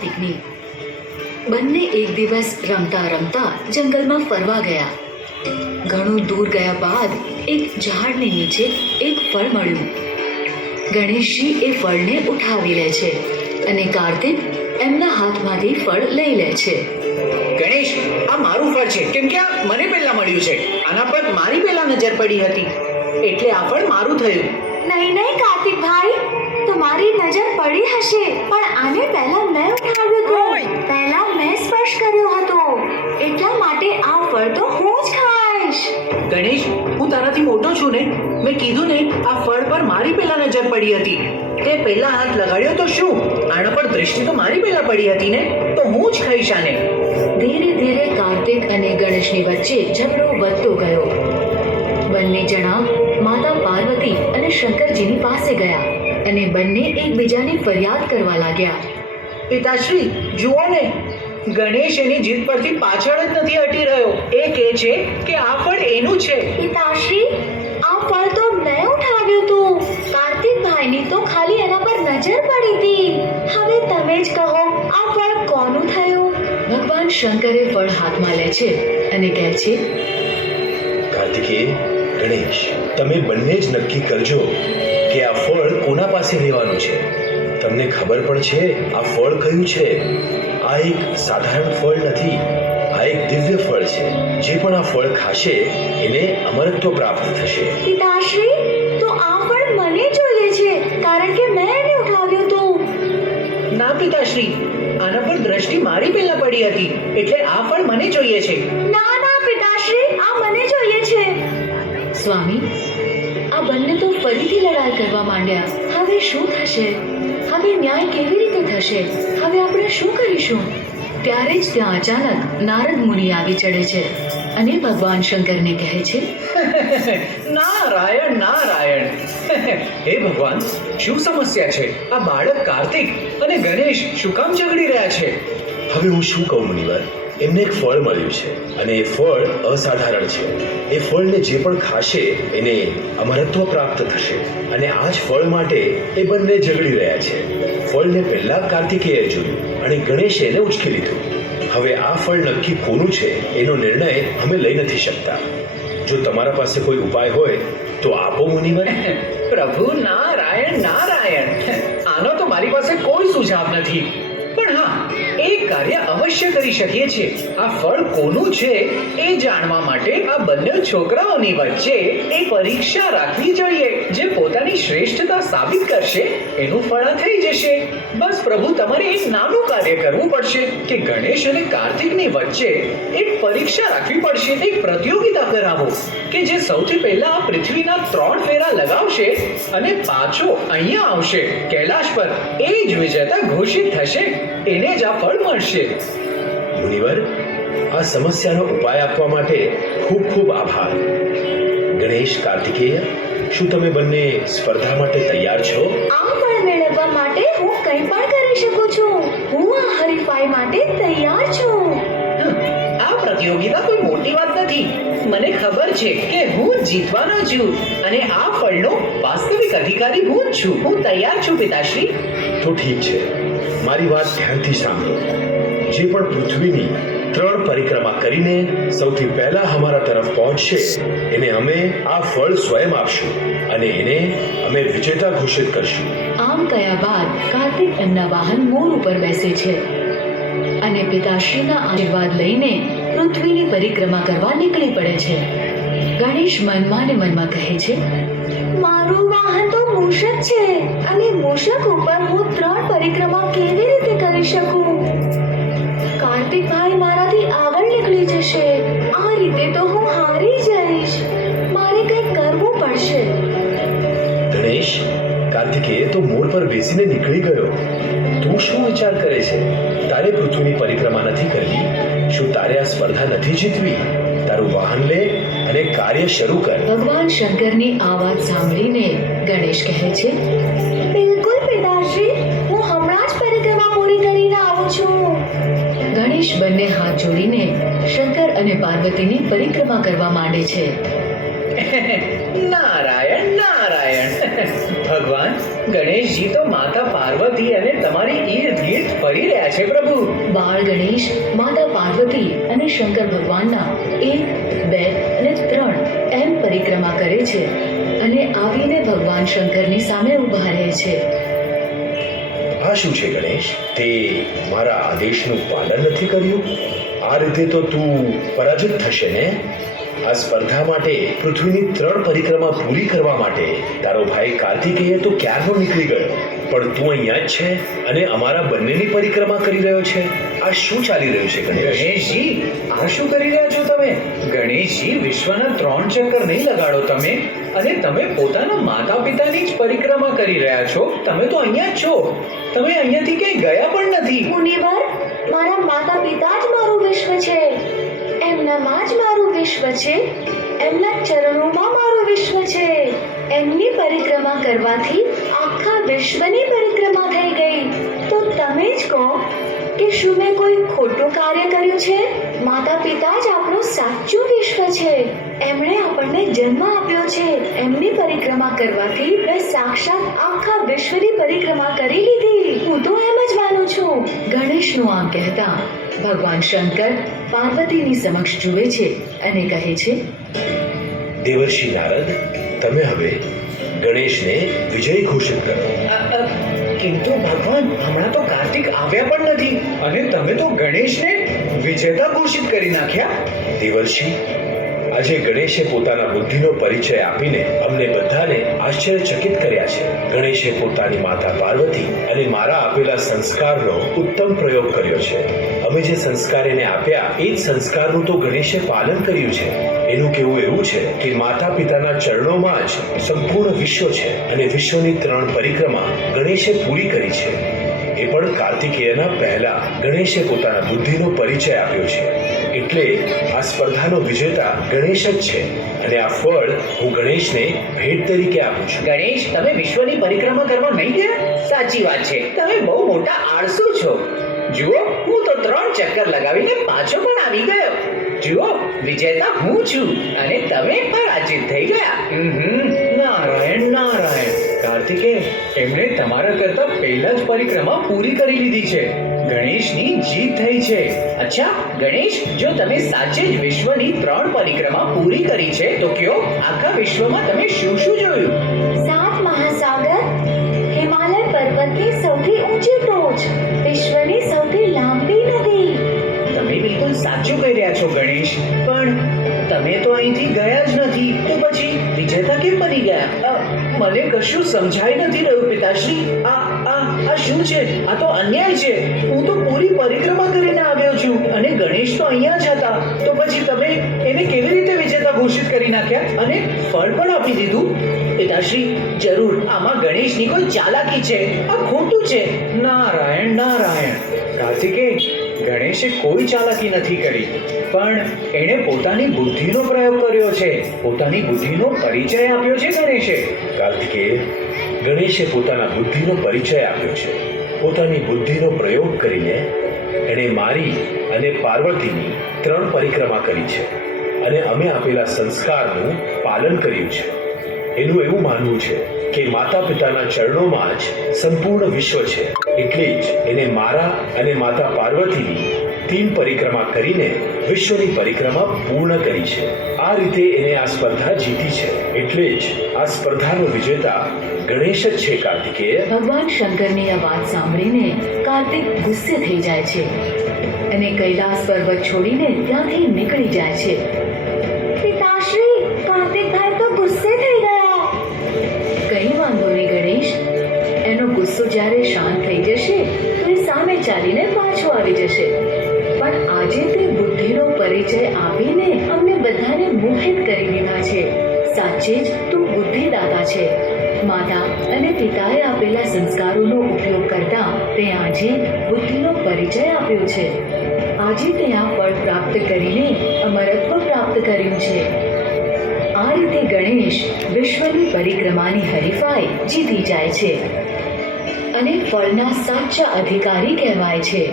કાર્તિકની. બંને એક દિવસ રમતા રમતા જંગલમાં ફરવા ગયા. ઘણું દૂર ગયા બાદ એક ઝાડની નીચે એક ફળ મળ્યું. ગણેશજી એ ફળને ઉઠાવી લે છે અને કાર્તિક એમના હાથમાંથી ફળ લઈ લે છે. ગણેશ, આ મારું ફળ છે, કેમ કે આ મને પહેલા મળ્યું છે. આના પર મારી પહેલા નજર પડી હતી, એટલે આ ફળ મારું થયું. નહીં નહીં કાર્તિક ભાઈ, તમારી નજર પડી હશે, પણ આને પહેલા મેં ઉઠાવ્યું હતું. પહેલા મેં સ્પર્શ કર્યો હતો, એટલા માટે આ ફળ તો હું જ ખાઈશ. ગણેશ, હું તારાથી મોટો છું ને, મેં કીધું ને આ ફળ પર મારી પહેલા નજર પડી હતી. તે પહેલા હાથ લગાડ્યો તો શું, આના પર દૃષ્ટિ તો મારી પહેલા પડી હતી ને, તો હું જ ખાઈશ આને. ધીરે ધીરે કાર્તિક અને ગણેશની વચ્ચે ઝઘડો વધતો ગયો. બંને જણા માતા પાર્વતી અને શંકરજીની પાસે ગયા અને બંને એકબીજાની ફરિયાદ કરવા લાગ્યા. પિતાશ્રી, જુઓ ને, ગણેશ એની જીદ પરથી પાછળ જ નથી હટી રહ્યો. એ કહે છે કે આ ફળ એનું છે. પિતાશ્રી, આ ફળ તો મેં ઉઠાવ્યું હતું. કાર્તિક ભાઈની તો ખાલી એના પર નજર પડી હતી. હવે તમે જ કહો, આ ફળ કોનું થયું? ભગવાન શંકરે ફળ હાથમાં લે છે અને કહે છે, કાર્તિકેય, ગણેશ, તમે બંને જ નક્કી કરજો કે આ ફળ કોના પાસે લેવાનું છે. તમને ખબર પણ છે આ ફળ કયું છે? આ એક સાધારણ ફળ નથી, આ એક દિવ્ય ફળ છે. જે પણ આ ફળ ખાશે એને અમરત્વ પ્રાપ્ત થશે. પિતાશ્રી, તો આ ફળ મને જોઈએ છે, કારણ કે મેં એને ઉઠાવ્યું હતું. ના પિતાશ્રી, આના પર દ્રષ્ટિ મારી પહેલા પડી હતી, એટલે આ ફળ મને જોઈએ છે. ના ના પિતાશ્રી, આ મને જોઈએ છે. સ્વામી, આ બંને તો ફરીથી લડાઈ કરવા માંડ્યા. હવે શું થશે? હવે ન્યાય કેવી રીતે થશે? હવે આપણે શું કરીશું? ત્યારે જ ત્યાં અચાનક નારદ મુનિ આવી ચડે છે અને ભગવાન શંકરને કહે છે, નારાયણ નારાયણ. હે ભગવાન, શું સમસ્યા છે? આ બાળક કાર્તિક અને ગણેશ શું કામ ઝઘડી રહ્યા છે? હવે હું શું કહું મુનિવર, એમને એક ફળ મળ્યું છે અને એ ફળ અસાધારણ છે. એ ફળને જે પણ ખાશે એને અમરત્વ પ્રાપ્ત થશે અને આ જ ફળ માટે એ બંને ઝઘડી રહ્યા છે. ફળને પહેલા કાર્તિકેયે જોયું અને ગણેશે એને ઉચકી લીધું. હવે આ ફળ નક્કી કોનું છે એનો નિર્ણય અમે લઈ નથી શકતા. જો તમારા પાસે કોઈ ઉપાય હોય તો આપો મુનિવર. પ્રભુ નારાયણ નારાયણ. આનો તો મારી પાસે કોઈ સુઝાવ નથી, પણ હા, એક કાર્ય અવશ્ય કરી શકીએ છીએ. આ ફળ કોનું છે એ જાણવા માટે આ બંને છોકરાઓની વચ્ચે એક પરીક્ષા રાખવી જોઈએ. જે પોતાની શ્રેષ્ઠતા સાબિત કરશે એનું ફળ થઈ જશે. બસ પ્રભુ, તમારે એક નાનું કાર્ય કરવું પડશે કે ગણેશ અને કાર્તિકની વચ્ચે એક પરીક્ષા રાખવી પડશે. એક પ્રતિયોગિતા કરાવો કે જે સૌથી પહેલા આ પૃથ્વીના 3 ફેરા લગાવશે અને પાછો અહીંયા આવશે કૈલાશ પર, એ જ વિજેતા ઘોષિત થશે. એને જ આ ફળ મળશે. મુનિવર, આ સમસ્યાનો ઉપાય આપવા માટે ખૂબ ખૂબ આભાર. ગણેશ, કાર્તિકેય, શું તમે બંને સ્પર્ધા માટે તૈયાર છો? આ ફળ મેળવવા માટે હું કંઈ પણ કરી શકું છું. હું આ હરીફાઈ માટે તૈયાર છું. આ પ્રતિયોગિતા કોઈ મોટી વાત નથી. મને ખબર છે કે હું જીતવાનો છું અને આ ફળનો વાસ્તવિક અધિકારી હું જ છું. હું તૈયાર છું પિતાશ્રી. તો ઠીક છે, મારી વાત ધ્યાનથી સાંભળો. જે પણ પૃથ્વીની 3 પરિક્રમા કરીને સૌથી પહેલા અમારા તરફ પહોંચશે એને અમે આ ફળ સ્વયં આપશું અને એને અમે વિજેતા ઘોષિત કરશું. આમ કહ્યા બાદ કાર્તિક એમના વાહન મોર ઉપર બેસે છે અને પિતાશ્રીના આશીર્વાદ લઈને પૃથ્વીની પરિક્રમા કરવા નીકળી પડે છે. ગણેશ મનમાં ને મનમાં કહે છે, મારું વાહન તો મૂષક છે અને મૂષક ઉપર હું 3 પરિક્રમા કેવી રીતે કરી શકું? કાર્તિક ભાઈ મારાથી આગળ નીકળી જશે. આ રીતે તો હું હારી જઈશ. મારે કંઈક કરવું પડશે. ગણેશ, કાર્તિકેય તો મોર પર બેસીને નીકળી ગયો. તું શું વિચાર કરે છે? તારે પૃથ્વીની પરિક્રમા નથી કરવી? શું તારે આ સ્પર્ધા નથી જીતવી? તારું વાહન લે અને કાર્ય શરૂ કર. ભગવાન શંકરની આ વાત સાંભળીને ગણેશ કહે છે, બિલકુલ પિતાશ્રી, હું હમણાં જ પરિક્રમા પૂરી કરીને આવું છું. ગણેશ બંને હાથ જોડીને શંકર અને પાર્વતીની પરિક્રમા કરવા માંડે છે. નારાયણ નારાયણ. ભગવાન, ગણેશજી તો માતા પાર્વતી અને તમારી ઈર્દ ગીર્દ ફરી રહ્યા છે પ્રભુ. બાળ ગણેશ માતા પાર્વતી અને શંકર ભગવાનના 1, 2 અને 3 એમ પરિક્રમા કરે છે અને આવીને ભગવાન શંકરની સામે ઊભા રહે છે. આ શું છે ગણેશ? તે મારા આદેશનું પાલન નથી કર્યું? આ રીતે તો તું પરાજિત થશે ને? આ સ્પર્ધા માટે પૃથ્વીની 3 પરિક્રમા પૂરી કરવા માટે તારો ભાઈ કાર્તિકેય તો ક્યારનો નીકળી ગયો, પણ તું અહીંયા જ છે અને અમારા બંનેની પરિક્રમા કરી રહ્યો છે. આ શું ચાલી રહ્યું છે ગણેશ? ગણેશજી, આ શું કરી રહ્યા છો તમે? ગણેશજી, વિશ્વના 3 ચક્કર નહીં લગાડો તમે, અને તમે પોતાના માતા પિતાની જ પરિક્રમા કરી રહ્યા છો. તમે તો અહીંયા જ છો, તમે અહીંયાથી ક્યાંય ગયા પણ નથી. મુનિવર, મારા માતા પિતા જ મારું વિશ્વ છે. એમનામાં જ મારું વિશ્વ છે. એમના ચરણોમાં મારું વિશ્વ છે. એમની પરિક્રમા કરવાથી આખા વિશ્વની પરિક્રમા થઈ ગઈ. તો તમે જ કહો કે શું મેં કોઈ ખોટું કાર્ય કર્યું છે? માતા પિતા જ આપણું સાચું વિશ્વ છે. એમણે આપણને જન્મ આપ્યો છે. એમની પરિક્રમા કરવાથી મેં સાક્ષાત આખા વિશ્વની પરિક્રમા કરી લીધી. હું તો એમ જ માનું છું. ગણેશનું આમ કહેતા ભગવાન શંકર પાર્વતીની સમક્ષ જુએ છે અને કહે છે, દેવર્ષિ નારદ, તમે હવે ગણેશને વિજય ઘોષિત કરો. કિંતુ ભગવાન, હમણાં તો કાર્તિક આવ્યા પણ નથી અને તમે તો ગણેશને વિજેતા ઘોષિત કરી નાખ્યા. દેવર્ષિ, આજે ગણેશે પોતાના બુદ્ધિનો પરિચય આપીને અમને બધાને આશ્ચર્યચકિત કર્યા છે. ગણેશે પોતાની માતા પાર્વતી અને મારા આપેલા સંસ્કારનો ઉત્તમ પ્રયોગ કર્યો છે. અમે જે સંસ્કાર એને આપ્યા એ જ સંસ્કારનું તો ગણેશે પાલન કર્યું છે. એનું કહેવું એવું છે કે માતા પિતાના ચરણોમાં જ સંપૂર્ણ વિશ્વ છે અને વિશ્વની 3 પરિક્રમા ગણેશે પૂરી કરી છે. એ પણ કાર્તિકેયના પહેલા ગણેશે પોતાના બુદ્ધિનો પરિચય આપ્યો છે. એટલે આ સ્પર્ધાનો વિજેતા ગણેશ જ છે અને આ ફળ હું ગણેશને ભેટ તરીકે આપું છું. ગણેશ, તમે વિશ્વની પરિક્રમા કરવા નહીં ગયા? સાચી વાત છે, તમે બહુ મોટા આળસુ છો. જુઓ, હું તો 3 ચક્કર લગાવીને પાછો પણ આવી ગયો. જુઓ, વિજેતા હું છું અને તમે પરાજિત થઈ ગયા. નારાયણ નારાયણ. કાર્તિકેય, એમણે તમારા કરતા પહેલા જ પરિક્રમા પૂરી કરી લીધી છે. ગણેશની જીત થઈ છે. અચ્છા ગણેશ, જો તમે સાચે જ વિશ્વની 3 પરિક્રમા પૂરી કરી છે તો કયો, આખા વિશ્વમાં તમે શું શું જોયું? 7 મહાસાગર, હિમાલય પર્વતની સૌથી ઊંચી ટોચ, વિશ્વની સૌથી લાંબી નદી. તમે બિલકુલ સાચું કહી રહ્યા છો ગણેશ, પણ તમે તો અહીંથી ગયા જ નથી, તો પછી વિજેતા કેમ બની ગયા? મને કશું સમજાઈ નથી રહ્યું પિતાશ્રી. આ શું છે? આ તો અન્યાય છે. હું તો પૂરી પરિક્રમા કરીને આવ્યો છું અને ગણેશ તો અહીંયા જ હતા. તો પછી તમે એને કેવી રીતે વિજેતા ઘોષિત કરી નાખ્યા અને ફળ પણ આપી દીધું? પિતાશ્રી, જરૂર આમાં ગણેશની કોઈ ચાલાકી છે. આ ખોટું છે. નારાયણ નારાયણ. કાર્તિકેય, ગણેશે કોઈ ચાલાકી નથી કરી, પણ એણે પોતાની બુદ્ધિનો પ્રયોગ કર્યો છે. પોતાની બુદ્ધિનો પરિચય આપ્યો છે ગણેશે. કાર્તિકેય, ગણેશે પોતાના બુદ્ધિનો પરિચય આપ્યો છે. પોતાની બુદ્ધિનો પ્રયોગ કરીને એણે મારી અને પાર્વતીની 3 પરિક્રમા કરી છે અને અમે આપેલા સંસ્કારનું પાલન કર્યું છે. એનું એવું માનવું છે કે માતા પિતાના ચરણોમાં જ સંપૂર્ણ વિશ્વ છે. એટલે જ એને મારા અને માતા પાર્વતીની 3 પરિક્રમા કરીને વિશ્વની પરિક્રમા પૂર્ણ કરી છે. આ રીતે એને આ સ્પર્ધા જીતી છે. એટલે જ આ સ્પર્ધાનો વિજેતા ગણેશ જ છે. કાર્તિકેય, ભગવાન શંકરની આ વાત સાંભળીને કાર્તિક ગુસ્સે થઈ જાય છે અને કૈલાસ પર્વત છોડીને ત્યાંથી નીકળી જાય છે. પિતાશ્રી, કાર્તિકભાઈ તો ગુસ્સે થઈ ગયા. કંઈ વાંધો નહીં ગણેશ, એનો ગુસ્સો જ્યારે શાંત થઈ જશે તો એ સામે ચાલીને પાછો આવી જશે. પણ આજે તે બુદ્ધિનો પરિચય આપીને અમને બધાને મોહિત કરી દીધા છે. સાચે જ તું બુદ્ધિદાતા છે. માતા અને પિતાએ આપેલા સંસ્કારોનો ઉપયોગ કરતા તે આજે બુદ્ધિનો પરિચય આપ્યો છે. આજે તે આ ફળ પ્રાપ્ત કરીને અમરત્વ પ્રાપ્ત કર્યું છે. આ રીતે ગણેશ વિશ્વની પરિક્રમાની હરીફાઈ જીતી જાય છે અને ફળના સાચા અધિકારી કહેવાય છે.